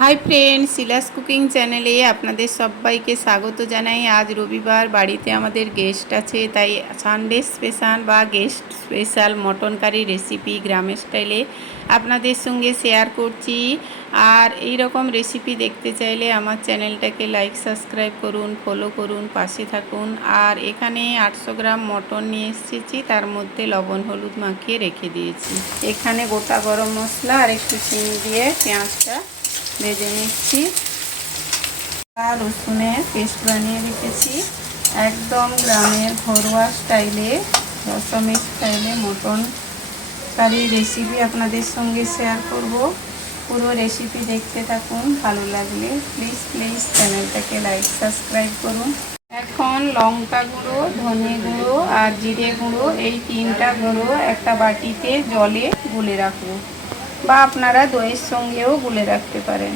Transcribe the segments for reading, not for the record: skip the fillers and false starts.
Hi friends शिलास cooking चैनेले आपनादेर सबाइके स्वागत जानाई। आज रविवार बाड़ीते आमादेर गेस्ट आछे ताई सानडे स्पेशल बा गेस्ट स्पेशल मटन कारी रेसिपि ग्रामेर स्टाइले आपनादेर संगे शेयर करছি। আর এই রকম রেসিপি দেখতে চাইলে আমার চ্যানেলটাকে লাইক সাবস্ক্রাইব করুন, ফলো করুন, পাশে থাকুন। আর এখানে 800 গ্রাম মটন নিয়ে এসেছি, তার মধ্যে লবণ হলুদ মাখিয়ে রেখে দিয়েছি। এখানে গোটা গরম মশলা আর একটু চিনি দিয়ে পেঁয়াজটা ভেজে নিচ্ছি। আর রসুনের পেস্ট বানিয়ে রেখেছি। একদম গ্রামের ঘরোয়া স্টাইলে রসমের স্টাইলে মটন কারি রেসিপি আপনাদের সঙ্গে শেয়ার করব। পুরো রেসিপি দেখতে থাকুন, ভালো লাগলে প্লিজ চ্যানেলটাকে লাইক সাবস্ক্রাইব করুন। এখন লঙ্কা গুঁড়ো, ধনে গুঁড়ো আর জিরে গুঁড়ো এই তিনটা গুঁড়ো একটা বাটিতে জলে গুলে রাখবো, বা আপনারা দইয়ের সঙ্গেও গুলে রাখতে পারেন।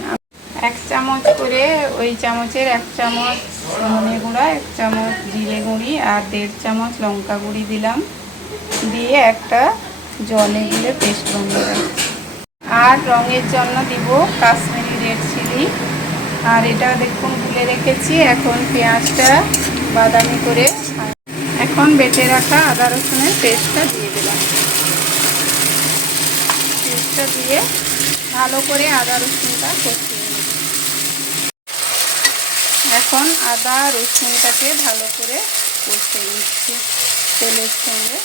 1 চামচ করে ওই চামচের 1 চামচ ধনে গুঁড়া, 1 চামচ জিরে গুঁড়ি আর 1.5 চামচ লঙ্কা গুঁড়ি দিলাম, দিয়ে একটা জলে গুলে পেস্ট বানিয়ে রাখছি। আর রঙের জন্য দিব কাশ্মীরি রেড চিলি। আর এটা দেখুন গুলে রেখেছি। এখন পেঁয়াজটা বাদামি করে এখন বেটে রাখা আদা রসুনের পেস্টটা দিয়ে দিলাম। পেস্টটা দিয়ে ভালো করে আদা রসুনটা কষিয়ে নেব। এখন আদা রসুনটাকে ভালো করে কষিয়ে নিচ্ছি তেলের সঙ্গে,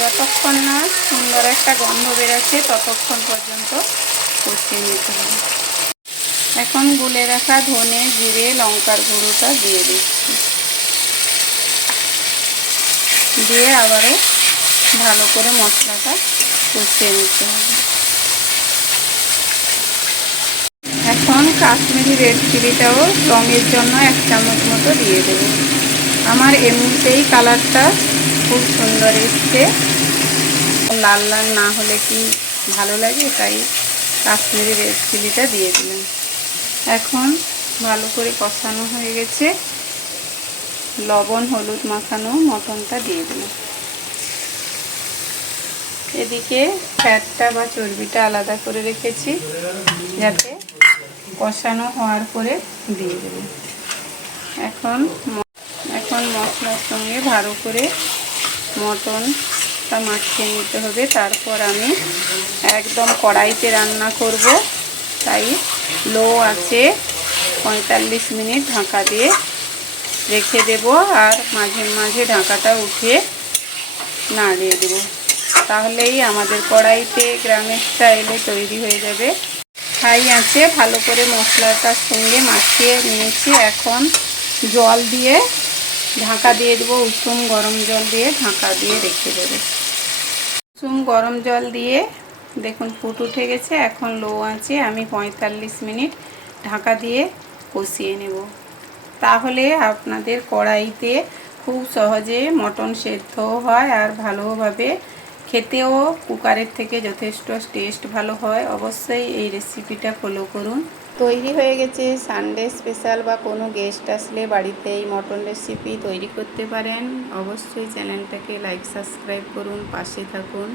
যতক্ষণ না সুন্দর একটা গন্ধ বেরোচ্ছে ততক্ষণ পর্যন্ত কষিয়ে নিতে হবে। এখন গুলে রাখা ধনে জিরে লঙ্কার গুঁড়োটা দিয়ে দিচ্ছি, দিয়ে আবারও ভালো করে মশলাটা কষিয়ে নিতে হবে। এখন কাশ্মীরি রেড চিলিটাও রঙের জন্য 1 চামচ মতো দিয়ে দেব। আমার এমনিতেই কালারটা খুব সুন্দর এসছে, লাল লাল না হলে কি ভালো লাগে, তাই কাশ্মীরি রেড চিলিটা দিয়ে দিলাম। এখন ভালো করে কষানো হয়ে গেছে, লবণ হলুদ মাখানো মটনটা দিয়ে দিলাম। এদিকে ফ্যাটটা বা চর্বিটা আলাদা করে রেখেছি, যাতে কষানো হওয়ার পরে দিয়ে দেব। এখন মশলার সঙ্গে ভালো করে মটনটা মাখিয়ে নিতে হবে। তারপর আমি একদম কড়াইতে রান্না করব, তাই লো আছে 45 মিনিট ঢাকা দিয়ে রেখে দেব। আর মাঝে মাঝে ঢাকাটা উঠিয়ে নাড়িয়ে দেব, তাহলেই আমাদের কড়াইতে গ্রামের স্টাইলে তৈরি হয়ে যাবে। হাই আঁচে ভালো করে মশলাটার সঙ্গে মাখিয়ে নিয়েছি। এখন জল দিয়ে ঢাকা দিয়ে দেবো, উষুম গরম জল দিয়ে ঢাকা দিয়ে রেখে দেবো। উষুম গরম জল দিয়ে দেখুন ফুট উঠে গেছে। এখন লো আঁচে আমি 45 মিনিট ঢাকা দিয়ে কষিয়ে নেব, তাহলে আপনাদের কড়াইতে খুব সহজে মটন সেদ্ধ হয় আর ভালোভাবে খেতেও কুকারের থেকে যথেষ্ট টেস্ট ভালো হয়। অবশ্যই এই রেসিপিটা ফলো করুন। তৈরি হয়ে গেছে সানডে স্পেশাল, বা কোনো গেস্ট আসলে বাড়িতে এই মটন রেসিপি তৈরি করতে পারেন। অবশ্যই চ্যানেলটাকে লাইক সাবস্ক্রাইব করুন, পাশে থাকুন।